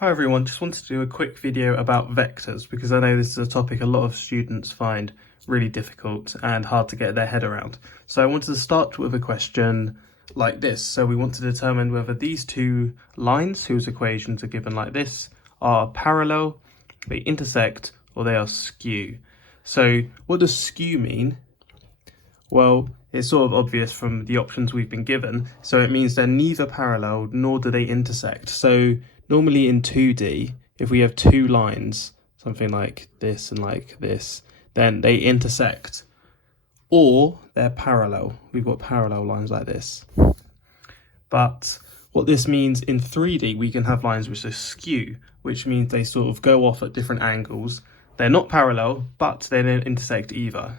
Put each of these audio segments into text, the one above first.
Hi everyone, just wanted to do a quick video about vectors because I know this is a topic a lot of students find really difficult and hard to get their head around. So I wanted to start with a question like this. So we want to determine whether these two lines, whose equations are given like this, are parallel, they intersect, or they are skew. So what does skew mean? Well, it's sort of obvious from the options we've been given. So it means they're neither parallel nor do they intersect. So normally in 2D, if we have two lines, something like this and like this, then they intersect. Or they're parallel. We've got parallel lines like this. But what this means in 3D, we can have lines which are skew, which means they sort of go off at different angles. They're not parallel, but they don't intersect either.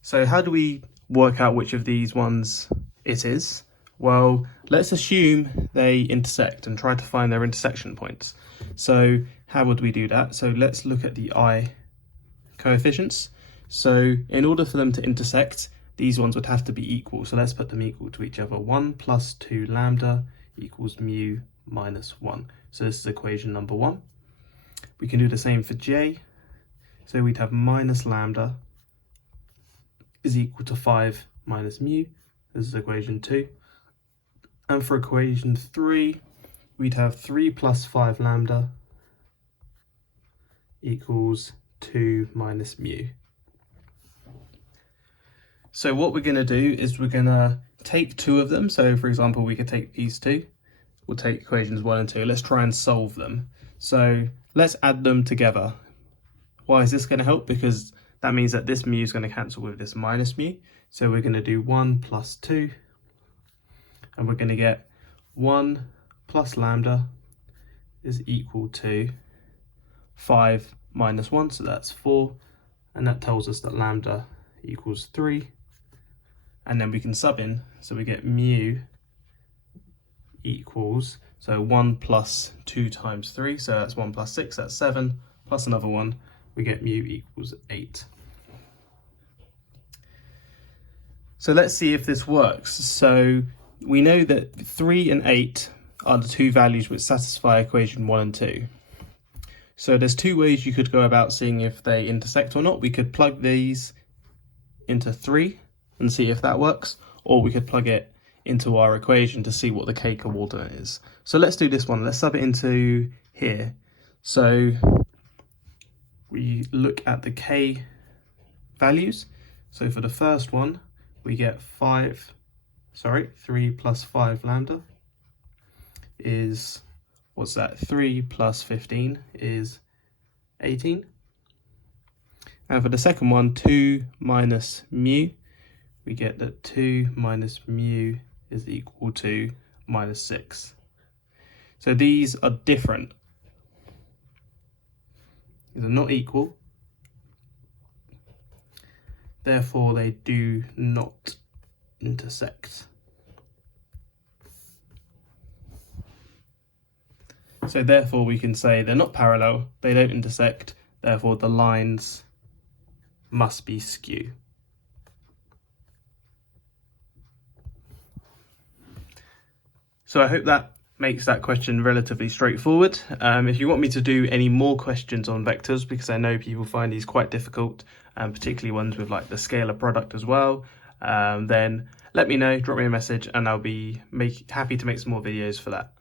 So how do we work out which of these ones it is? Well, let's assume they intersect and try to find their intersection points. So how would we do that? So let's look at the I coefficients. So in order for them to intersect, these ones would have to be equal. So let's put them equal to each other. 1 plus 2 lambda equals mu minus 1. So this is equation number 1. We can do the same for j. So we'd have minus lambda is equal to 5 minus mu. This is equation 2. And for equation 3, we'd have 3 plus 5 lambda equals 2 minus mu. So what we're going to do is we're going to take two of them. So for example, we could take these two. We'll take equations 1 and 2. Let's try and solve them. So let's add them together. Why is this going to help? Because that means that this mu is going to cancel with this minus mu. So we're going to do 1 plus 2. And we're going to get 1 plus lambda is equal to 5 minus 1. So that's 4. And that tells us that lambda equals 3. And then we can sub in. So we get mu equals, so 1 plus 2 times 3. So that's 1 plus 6, that's 7. Plus another 1, we get mu equals 8. So let's see if this works. So we know that 3 and 8 are the two values which satisfy equation 1 and 2. So there's two ways you could go about seeing if they intersect or not. We could plug these into 3 and see if that works, or we could plug it into our equation to see what the k coordinate is. So let's do this one. Let's sub it into here. So we look at the k values. So for the first one, we get 3 plus 5 lambda is, what's that? 3 plus 15 is 18. And for the second one, 2 minus mu, we get that 2 minus mu is equal to minus 6. So these are different. These are not equal. Therefore, they do not intersect. So therefore, we can say they're not parallel, they don't intersect, therefore the lines must be skew. So I hope that makes that question relatively straightforward. If you want me to do any more questions on vectors, because I know people find these quite difficult, and particularly ones with like the scalar product as well, then let me know, drop me a message, and I'll be happy to make some more videos for that.